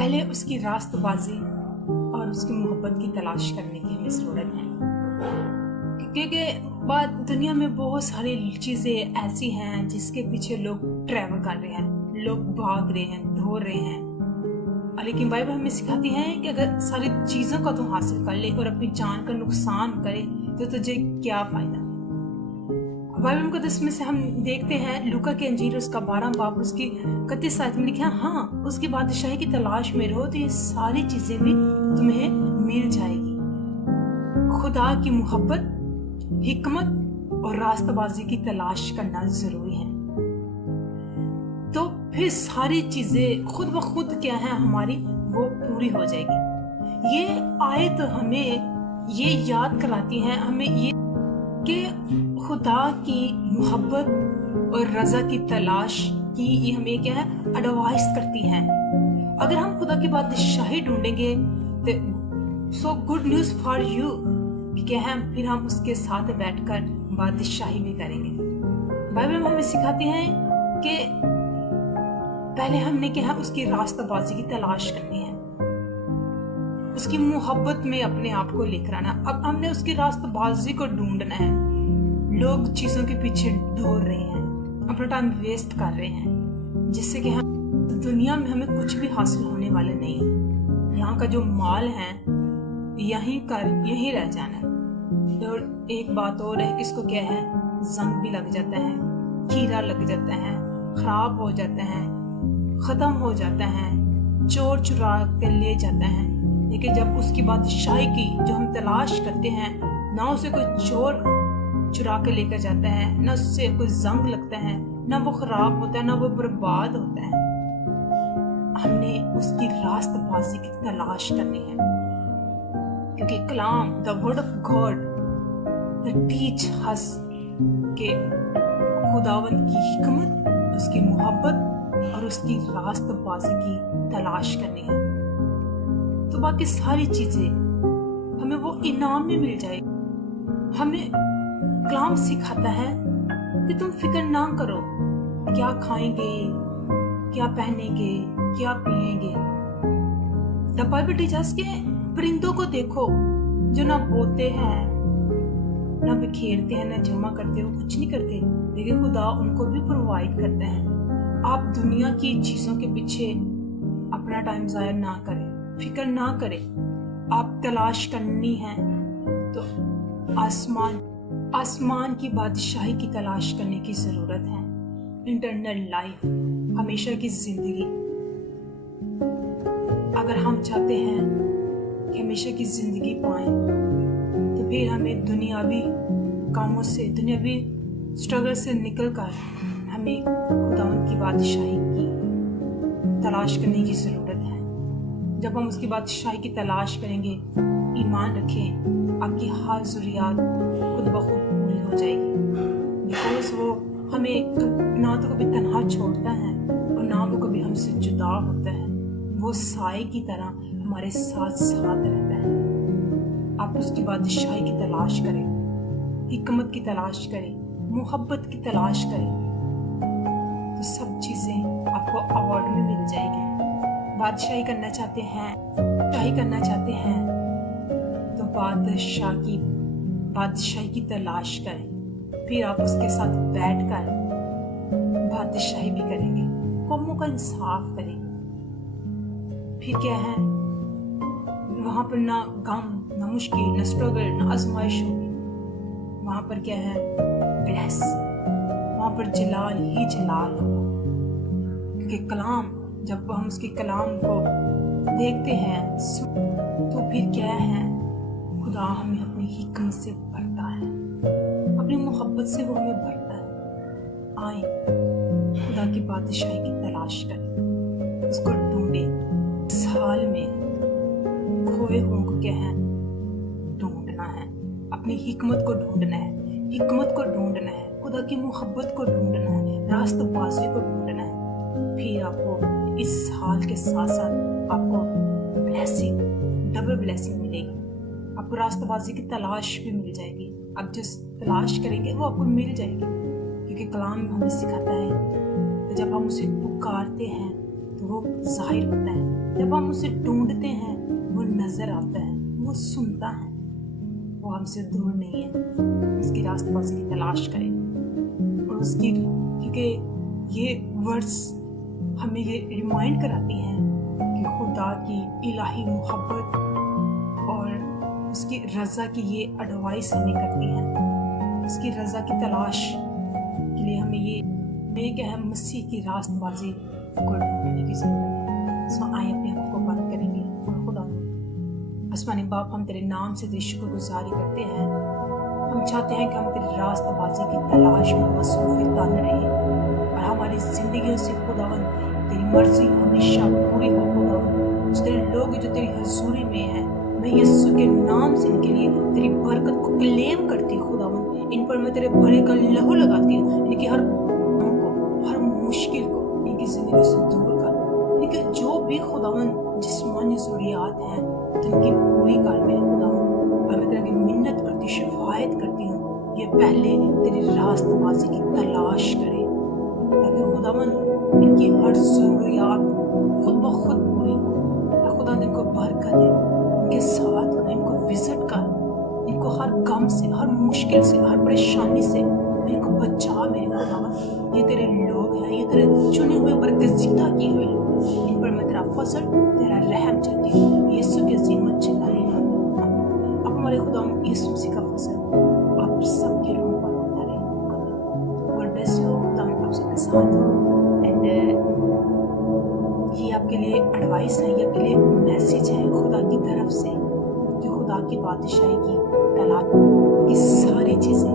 पहले उसकी रास्तबाजी और उसकी मोहब्बत की तलाश करने की हमें ज़रूरत है, क्योंकि बात दुनिया में बहुत सारी चीज़ें ऐसी हैं जिसके पीछे लोग ट्रैवल कर रहे हैं, लोग भाग रहे हैं, दौड़ रहे हैं। लेकिन बाइबल हमें सिखाती है कि अगर सारी चीज़ों का तू हासिल कर ले और अपनी जान का नुकसान करे तो तुझे क्या फ़ायदा। बाइबल मुकद्दस में से हम देखते हैं लूका के अंजील उसका 12 बाब उसकी 31 आयत में लिखा है, हाँ उसकी बादशाही की तलाश में रहो तो ये सारी चीज़ें भी तुम्हें मिल जाएगी। खुदा की मोहब्बत, हिकमत और रास्तबाजी की तलाश करना जरूरी है, तो फिर सारी चीजें खुद ब खुद क्या है हमारी वो पूरी हो जाएगी। ये आयत हमें ये याद कराती है हमें ये कि खुदा की मोहब्बत और रजा की तलाश की ये हमें क्या है एडवाइस करती है। अगर हम खुदा की बादशाही ढूंढेंगे तो so good news for you क्या है, फिर हम उसके साथ बैठकर बादशाही भी करेंगे। बाइबल में हमें सिखाती है कि पहले हमने क्या है उसकी रास्ताबाजी की तलाश करनी है, उसकी मोहब्बत में अपने आप को लेकर आना। अब हमने उसकी रास्ताबाजी को ढूंढना है। लोग चीजों के पीछे दौड़ रहे हैं, अपना टाइम वेस्ट कर रहे हैं, जिससे कि हम दुनिया में हमें कुछ भी हासिल होने वाले नहीं। यहाँ का जो माल है यहीं रह जाना है। तो एक बात और है, किसको क्या है जंग भी लग जाता है, कीड़ा लग जाता है, खराब हो जाता है, खत्म हो जाता है, चोर चुरा कर ले जाता है। लेकिन जब उसकी बादशाही की जो हम तलाश करते हैं, ना उसे कोई चोर चुरा के लेकर जाता है, ना उससे कोई जंग लगता है, ना वो खराब होता है, ना वो बर्बाद होता है। हमने उसकी रास्तबाजी की तलाश करनी है, क्योंकि कलाम the word of God the teach us के खुदावंद की हिकमत, उसकी मोहब्बत और उसकी रास्तबाजी की तलाश करनी है, तो बाकी सारी चीजें हमें वो इनाम में मिल जाएगी। हमें कलाम सिखाता है कि तुम फिक्र ना करो क्या खाएंगे, क्या पहनेंगे, क्या पिएंगे। द बाइबल टीचर्स के परिंदों को देखो जो ना बोते हैं, ना बिखेरते हैं, ना जमा करते हो, कुछ नहीं करते, लेकिन खुदा उनको भी प्रोवाइड करता है। आप दुनिया की चीजों के पीछे अपना टाइम जाया ना करें, फिक्र ना करें। आप तलाश करनी है तो आसमान की बादशाही की तलाश करने की जरूरत है। इंटरनल लाइफ, हमेशा की जिंदगी। अगर हम चाहते हैं कि हमेशा की जिंदगी पाएं, तो फिर हमें दुनियावी कामों से, दुनियावी स्ट्रगल से निकलकर हमें खुदावंद की बादशाही की तलाश करने की जरूरत है। जब हम उसकी बादशाही की तलाश करेंगे, ईमान रखें, आपकी हर जरूरियात खुद ब खुद पूरी हो जाएगी। बिकॉज वो हमें ना तो कभी तन्हा छोड़ता है और ना वो कभी हमसे जुदा होता है। वो साए की तरह हमारे साथ साथ रहता है। आप उसकी बादशाही की तलाश करें, हिकमत की तलाश करें, मोहब्बत की तलाश करें, तो सब चीजें आपको अवार्ड में मिल जाएगी। बादशाही करना चाहते हैं तो बादशाही की तलाश करें, फिर आप उसके साथ बैठकर बादशाही भी करेंगे, कौमों का इंसाफ करेंगे। फिर क्या है, वहां पर ना गम, ना मुश्किल, ना स्ट्रगल, ना आजमाइश होगी। वहां पर क्या है, ब्लेस, वहां पर जलाल ही जलाल होगा। क्योंकि कलाम, जब हम उसके कलाम को देखते हैं तो फिर क्या है, खुदा हमें अपनी हिकमत से भरता है, अपनी मोहब्बत से वो हमें भरता है। आए खुदा की बादशाही की तलाश करें, उसको ढूंढें। इस हाल में खोए हुओं को क्या है, ढूंढना है, अपनी हिकमत को ढूंढना है, खुदा की मोहब्बत को ढूंढना है, रास्तबाजी को ढूंढना है। फिर आपको इस हाल के साथ साथ आपको ब्लेसिंग, डबल ब्लेसिंग मिलेगी। आपको रास्तबाजी की तलाश भी मिल जाएगी। आप जिस तलाश करेंगे वो आपको मिल जाएगी, क्योंकि कलाम हमें सिखाता है कि जब हम उसे पुकारते हैं तो वो जाहिर होता है। जब हम उसे ढूंढते हैं वो नजर आता है, वो सुनता है, वो हमसे दूर नहीं है। उसकी रास्तबाजी की तलाश करें और उसकी, क्योंकि ये वर्ड्स हमें ये रिमाइंड कराती हैं कि खुदा की इलाही मोहब्बत और उसकी रज़ा की ये एडवाइस हमें करती है। उसकी रज़ा की तलाश के लिए हमें ये क्या है, मसीह की रास्तबाजी को ढूंढने की जरूरत है। सो आए अपने आप को बंद करेंगे और खुदा आसमानी बाप, हम तेरे नाम से तेरी शुक्रगुजारी करते हैं। हम चाहते हैं कि हम तेरी रास्तबाजी की तलाश में मसरूफ़ तन रहें और हमारी ज़िंदगियों से खुदावन तेरी मर्जी हमेशा पूरी हो। खुदावन जो तेरे लोग जो तेरी हजूरी में हैं, मैं यीशु के नाम से इनके लिए तेरी बरकत को क्लेम करती हूँ। खुदावन इन पर मैं तेरे भरे का लहू लगाती हूँ। इनकी हर हर मुश्किल को इनकी जिंदगी से दूर कर। इनके जो भी खुदावन जिस्मानी ज़रूरियात हैं तो इनकी पूरी कर मेरे खुदावन। और मैं तेरे की मिन्नत करती, शफायत करती हूँ, ये पहले तेरी रास्तबाजी की तलाश करें ताकि खुदावन इनकी हर ज़रूरियात खुद ब खुद पूरी हो। खुदा इनको बरकत दे, इनके साथ हो, इनको विजिट कर, इनको हर गम से, हर मुश्किल से, हर परेशानी से इनको बचा मेरे खुदावन। ये तेरे लोग हैं, ये तेरे चुने हुए बरगज़ीदा किए हुए लोग हैं। इन पर मैं तेरा फजल, तेरा रहम चाहती हूँ यीशु के अज़ीम अच्छे नाम में। अब हमारे खुदावन यीशु मसीह का फजल आप सबके रूह पर होता रहे। God bless you. खुदावन आप सबके साथ हो। एंड ये आपके लिए एडवाइस है, ये आपके लिए मैसेज है खुदा की तरफ से, जो खुदा की बादशाही की तलाश की सारी चीज़ें